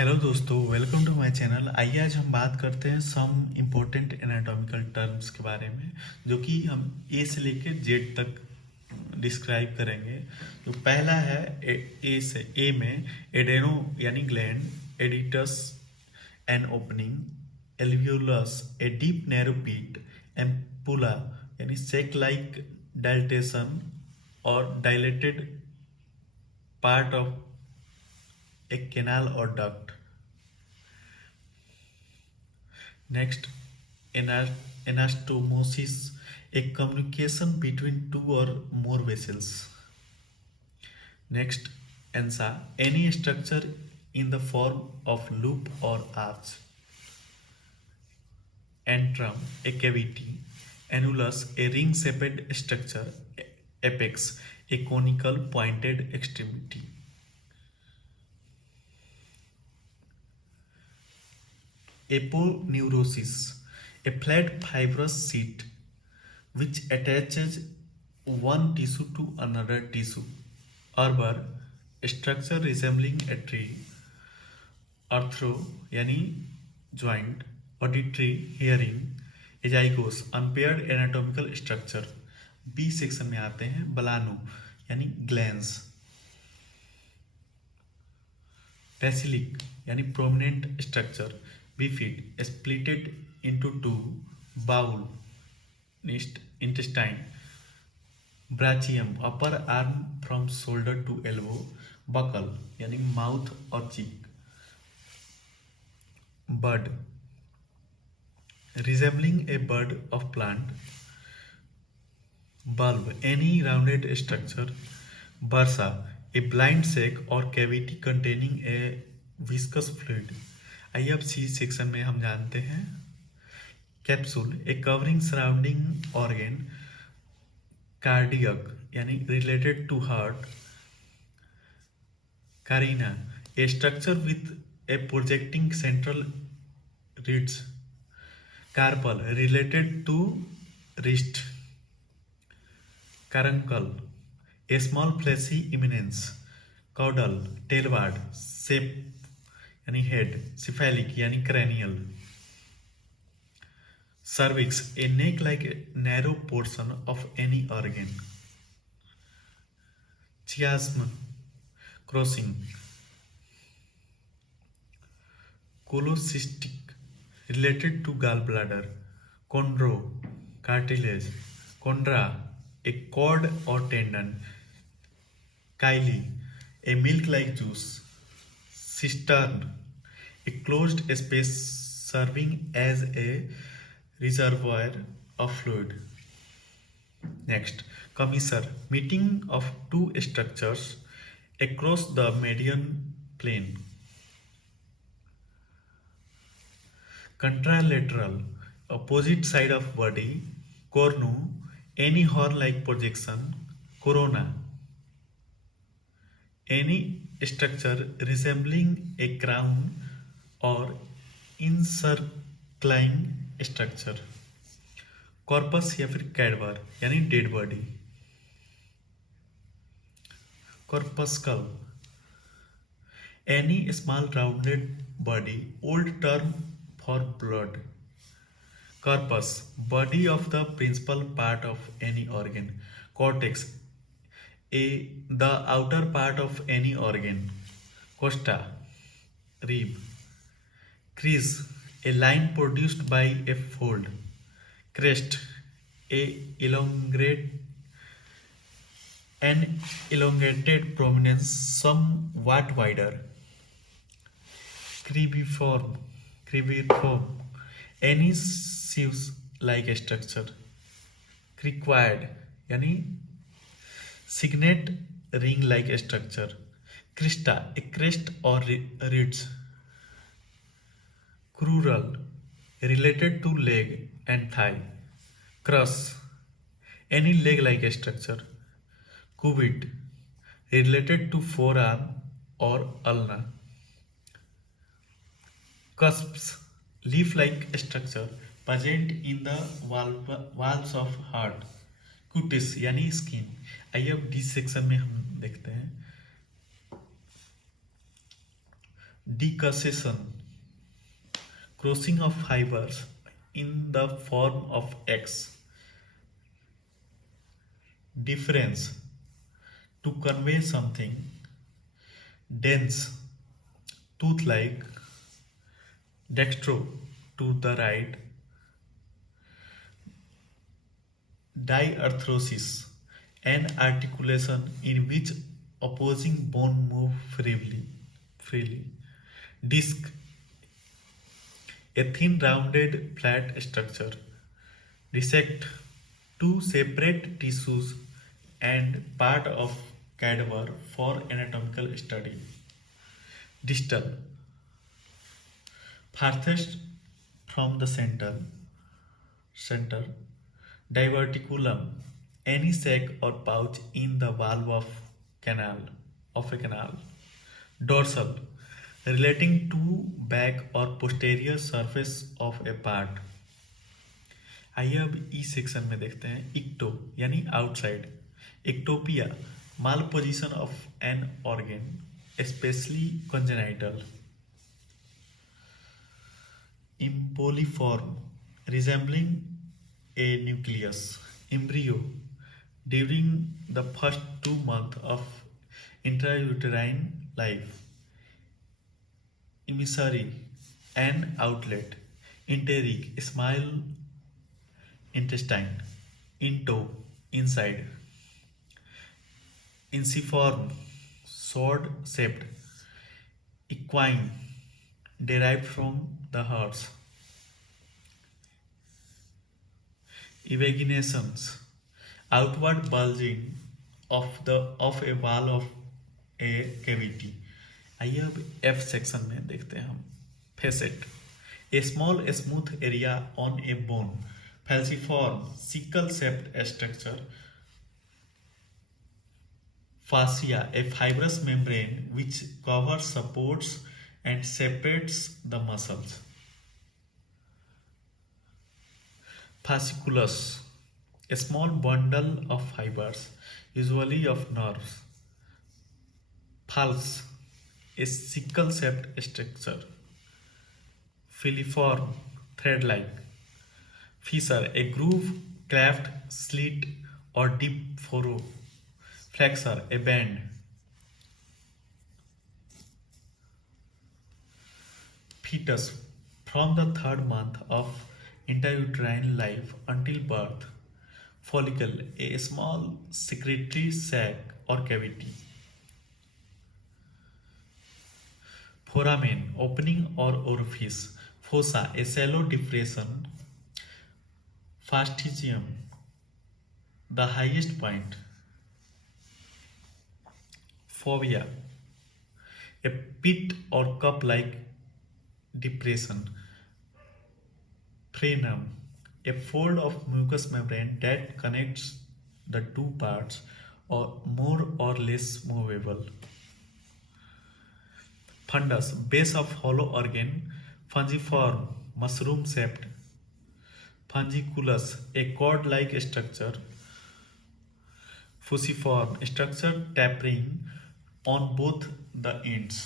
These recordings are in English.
Hello दोस्तों, welcome to my channel. आइए आज हम बात करते हैं सम इम्पोर्टेंट एनाटॉमिकल टर्म्स के बारे में, जो कि हम ए से लेकर जेड तक डिस्क्राइब करेंगे। तो पहला है ए से ए में एडेनो यानी gland, aditus an opening, alveolus a deep narrow pit, ampulla यानी सेक लाइक डायल्टेशन और dilated part of a canal or duct. Next, anastomosis, a communication between two or more vessels. Next, ansa, any structure in the form of loop or arch. Antrum, a cavity. Annulus, a ring-shaped structure. Apex, a conical pointed extremity. Aponeurosis, a flat fibrous sheet which attaches one tissue to another tissue. Arbor, a structure resembling a tree. Arthro यानी joint. Auditory, hearing. Azygos, unpaired anatomical structure. B section में आते हैं बलानो यानी glands. Fasciculus यानी prominent structure. Bifid, splitted into two. Bowel, intestine. Brachium, upper arm from shoulder to elbow. Buccal यानी mouth और cheek. Bud, resembling a bud of plant. Bulb, any rounded structure. Bursa, a blind sac or cavity containing a viscous fluid. आइए अब C section में हम जानते हैं capsule, a covering surrounding organ. Cardiac यानी related to heart. Carina, a structure with a projecting central ridge. Carpal, related to wrist. Caruncle, a small fleshy eminence. Caudal, tailward, ceph यानी head. Cephalic यानी cranial. Cervix, a neck like narrow portion of any organ. Chiasm, crossing. Cholecystic, related to gall bladder. Chondro, cartilage. कॉन्ड्रा, a cord और tendon. Chyle, a milk like juice. Cistern, a closed space serving as a reservoir of fluid. Next, commissure, meeting of two structures across the median plane. Contralateral, opposite side of body. Cornu, any horn-like projection. Corona, any structure resembling a crown or encircling structure. Corpus या फिर cadaver यानी dead body. Corpuscle, any small rounded body, old term for blood. Corpus, body of the principal part of any organ. Cortex, the outer part of any organ. Costa, rib. Crease, a line produced by a fold. Crest, an elongated prominence somewhat wider. Cribriform, any sieves-like structure. Cricoid यानी signet ring like structure. Crista, a crest or ridge. Crural, related to leg and thigh. Crus, any leg like structure. Cuvit, related to forearm or ulna. Cusps, leaf like structure present in the walls of heart. कुटिस यानी skin. आइए अब D section में हम देखते हैं decussation, crossing of fibers in the form of X, difference, to convey something, dense, tooth-like, dextro, to the right, diarthrosis, an articulation in which opposing bone move freely. Disc, a thin rounded flat structure. Dissect, two separate tissues and part of cadaver for anatomical study. Distal, farthest from the center, diverticulum, any sac or pouch in the valve of a canal. Dorsal, relating to back or posterior surface of a part. आइए अब E section में देखते हैं ecto यानी outside. Ectopia, mall position of an organ specially congenital. Emboliform, resembling a nucleus. Embryo, during the first 2 months of intrauterine life. Emissary, an outlet. Enteric, small intestine. Into, inside. Ensiform, sword-shaped. Equine, derived from the horse. Evaginations, outward bulging of a wall of a cavity. आइए अब F section में देखते हैं हम. Facet, a small smooth area on a bone. Falciform, sickle-shaped structure. Fascia, a fibrous membrane which covers, supports, and separates the muscles. Fasciculus, a small bundle of fibers, usually of nerves. Falx, a sickle-shaped structure. Filiform, thread-like. Fissure, a groove, cleft, slit, or deep furrow. Flexure, a bend. Fetus, from the 3rd month of intrauterine life until birth. Follicle, a small secretory sac or cavity. Foramen, opening or orifice. Fossa, a shallow depression. Fastigium, the highest point. Fovea, a pit or cup-like depression. Frenum, a fold of mucous membrane that connects the two parts, or more or less movable. Fundus, base of hollow organ. Fungiform, mushroom-shaped. Fasciculus, a cord-like structure. Fusiform, structure tapering on both the ends.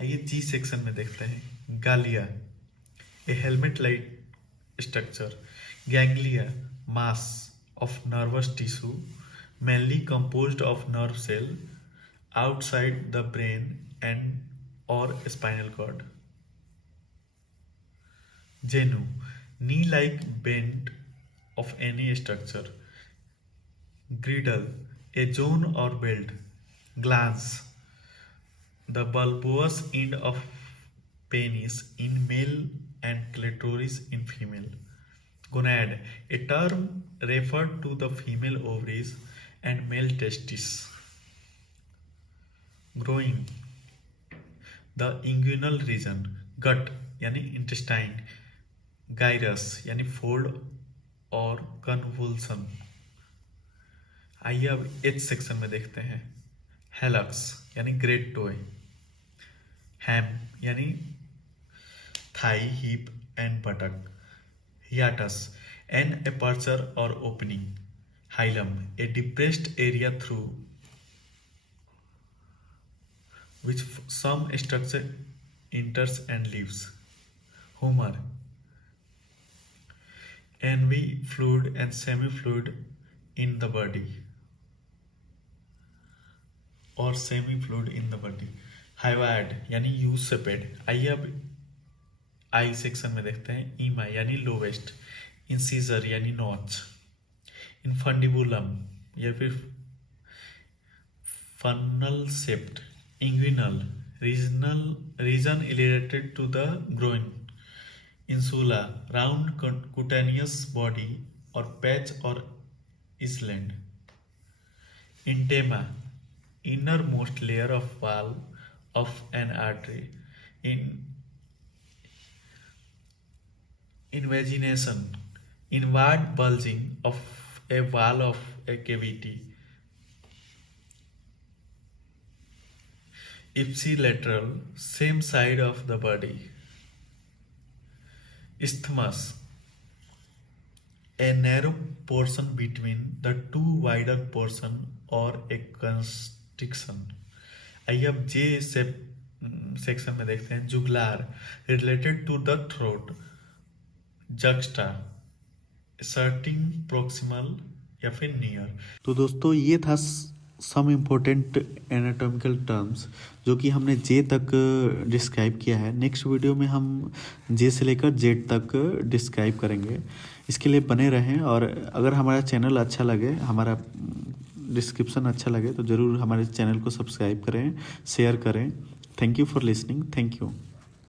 आइए जी section में देखते हैं. गालिया, a helmet-like structure. Ganglia, mass of nervous tissue, mainly composed of nerve cell outside the brain and or spinal cord. Genu, knee-like bend of any structure. Girdle, a zone or belt. Glans, the bulbous end of penis in male and clitoris in female. Gonad, a term referred to the female ovaries and male testes. Groin, the inguinal region. Gut यानी intestine. Gyrus यानी fold और convulsion. आइए अब H section में देखते हैं. हेलक्स यानी great toe. Ham यानी thigh, hip and buttock. Hiatus, an aperture or opening. Hilum, a depressed area through which some structure enters and leaves. Humor. Envy, fluid and semi-fluid in the body और semi fluid in the body. हाइवाड यानी use से paid. आइए अब I section में देखते हैं. Ima यानी लोवेस्ट. इंसीजर यानी नॉच. इनफंडिबुलम या फिर funnel shaped. Inguinal region related to the groin. Insula round cutaneous body और पैच और island. Intima innermost layer of wall of an artery. Invagination inward bulging of a wall of a cavity. Ipsilateral same side of the body. Isthmus a narrow portion between the two wider portion or a constriction. आइए अब जे section में देखते हैं. Jugular related to the throat. Juxta सर्टिंग proximal या फिर near. तो दोस्तों ये था सम इम्पोर्टेंट एनाटॉमिकल टर्म्स जो कि हमने जे तक डिस्क्राइब किया है. नेक्स्ट वीडियो में हम जे से लेकर जेड तक डिस्क्राइब करेंगे. इसके लिए बने रहें और अगर हमारा चैनल अच्छा लगे, हमारा डिस्क्रिप्शन अच्छा लगे तो ज़रूर हमारे चैनल को सब्सक्राइब करें, शेयर करें. Thank you for listening. Thank you.